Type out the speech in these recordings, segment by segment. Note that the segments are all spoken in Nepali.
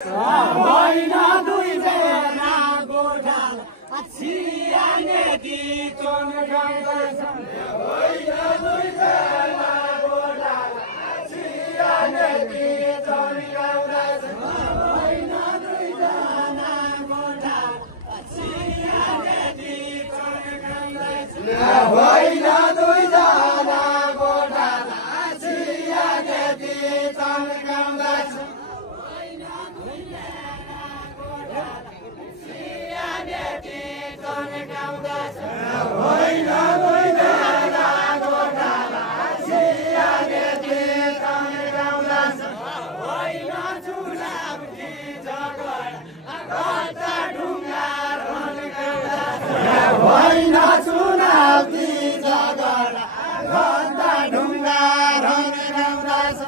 होइन दुईजना गोठाला छियाने दिचोन गाउँदैछ होइन दुईजना गोठाला छियाने दिचोन गाउँदैछ होइन दुईजना गोठाला छियाने दिचोन गाउँदैछ होइन दुईजना गोठाला छियाने दिचोन गाउँदैछ होइन दुईजना गोठाला छियाने दिचोन गाउँदैछ होइन चुनावकी झगडा घन्टा ढुङ्गा रन गाउँदैछ होइन चुनावकी झगडा घन्टा ढुङ्गा रन गाउँदैछ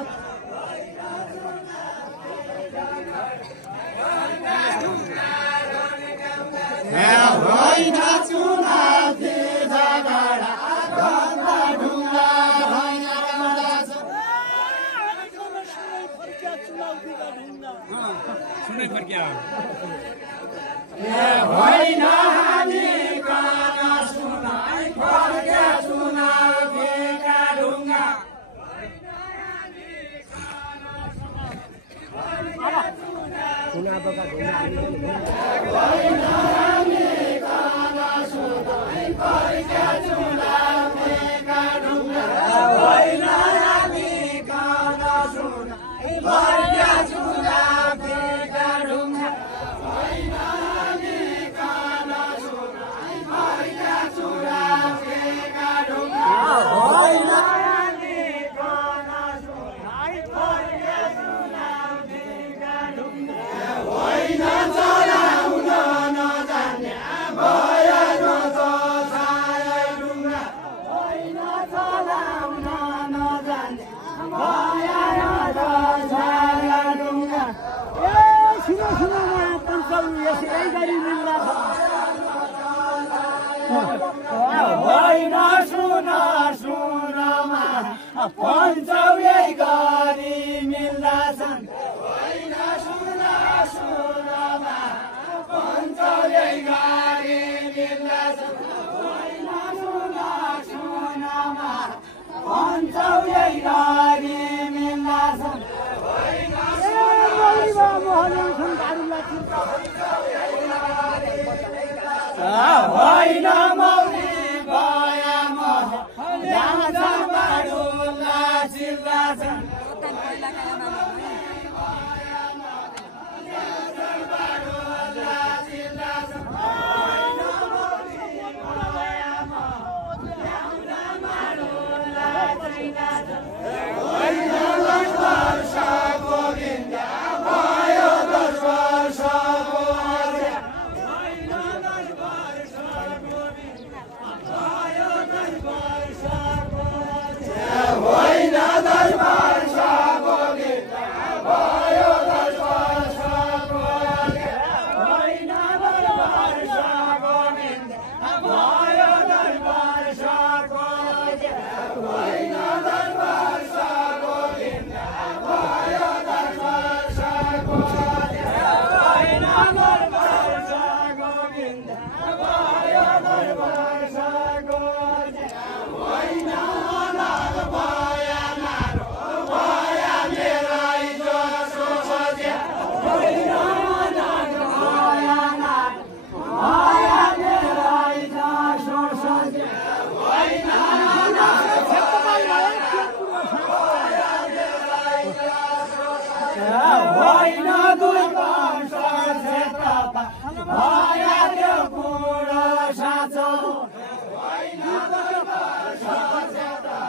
होइन चुनावकी झगडा घन्टा ढुङ्गा रन गाउँदैछ सुनै फर्क्या होइन हामी कान सुनाइ फर्क्या चुनावकीका ढुङ्गा होइन हामी कान सुनाइ फर्क्या चुनावकीका ढुङ्गा होइन हामी कान सुनाइ फर्क्या चुनावकीका ढुङ्गा होइन हामी कान सुनाइ फर्क्या चुनावकीका ढुङ्गा होइन हामी कान सुनाइ फर्क्या चुनावकीका ढुङ्गा होइन चलाउन नजान्ने भयो नचोछायो ढुङ्गा होइन चलाउन नजान्ने भयो नचोछायो ढुङ्गा सुनो पञ्चल यसै गरी मिल्ला होइन सुनमा पञ्चौ यही गरी मिल्दछन् होइन सुनमा पञ्चौ यही गरी मिल्दछन् होइन सुनमा पञ्चौ यही गरी मिल्दछन् होइन मौरी बयाम ल्याउँछन् बाडुला चिल्लाछन् होइन दुई वर्ष क्षेत्रपा भयो त्यो कुरो साँचो होइन दुई वर्ष क्षेत्रपा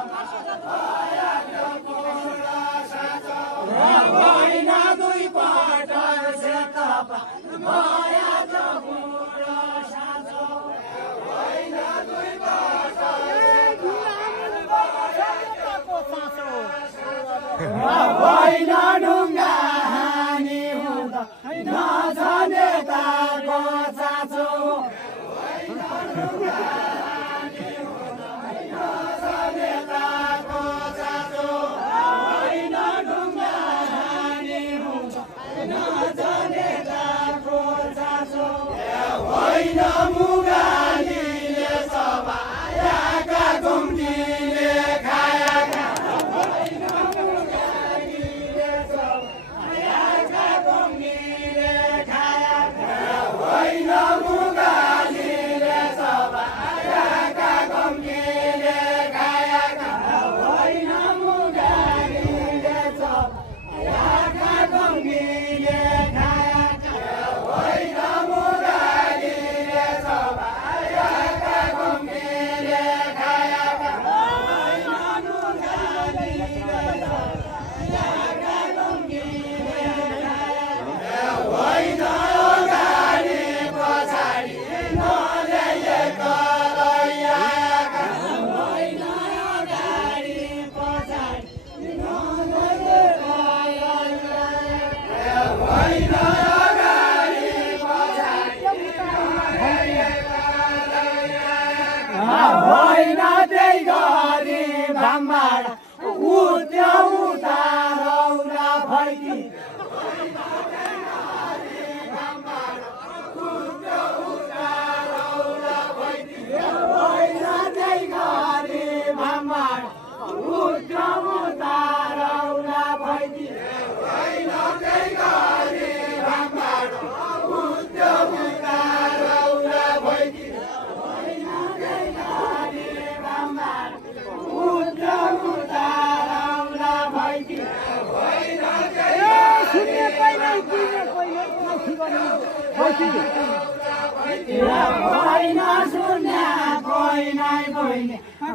भयो त्यो कुरो साँचो होइन दुई पल्ट क्षेत्रपा भयो त्यो कुरो साँचो होइन दुई वर्ष होइन ढुङ्गा हानी हुँदा नजानेताको चाँचो होइन ढुङ्गा हानी हुँदा नजानेताको चाँचो होइन ढुङ्गा हानी हुँदा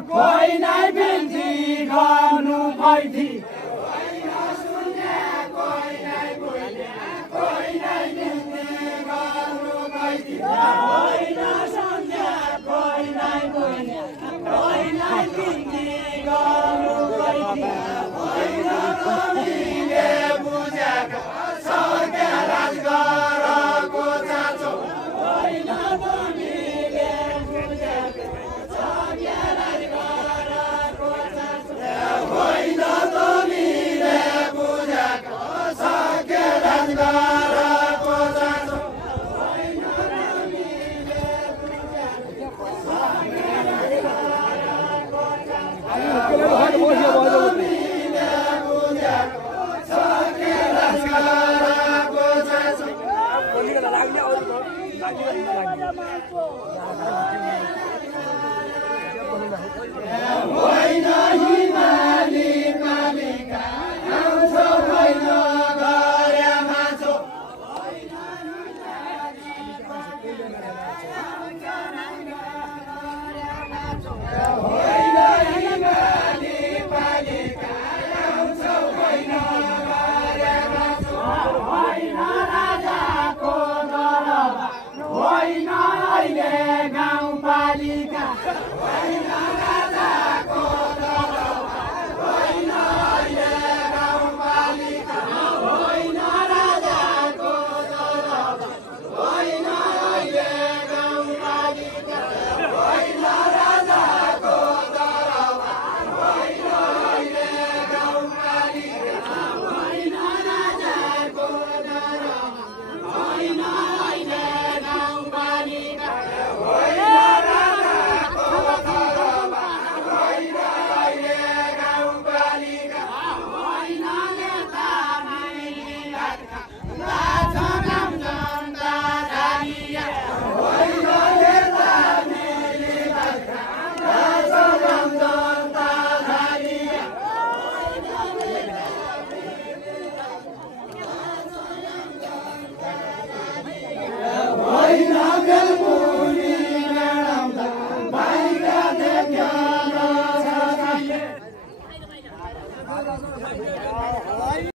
कोही नै बिन्ती गर्नु पैथी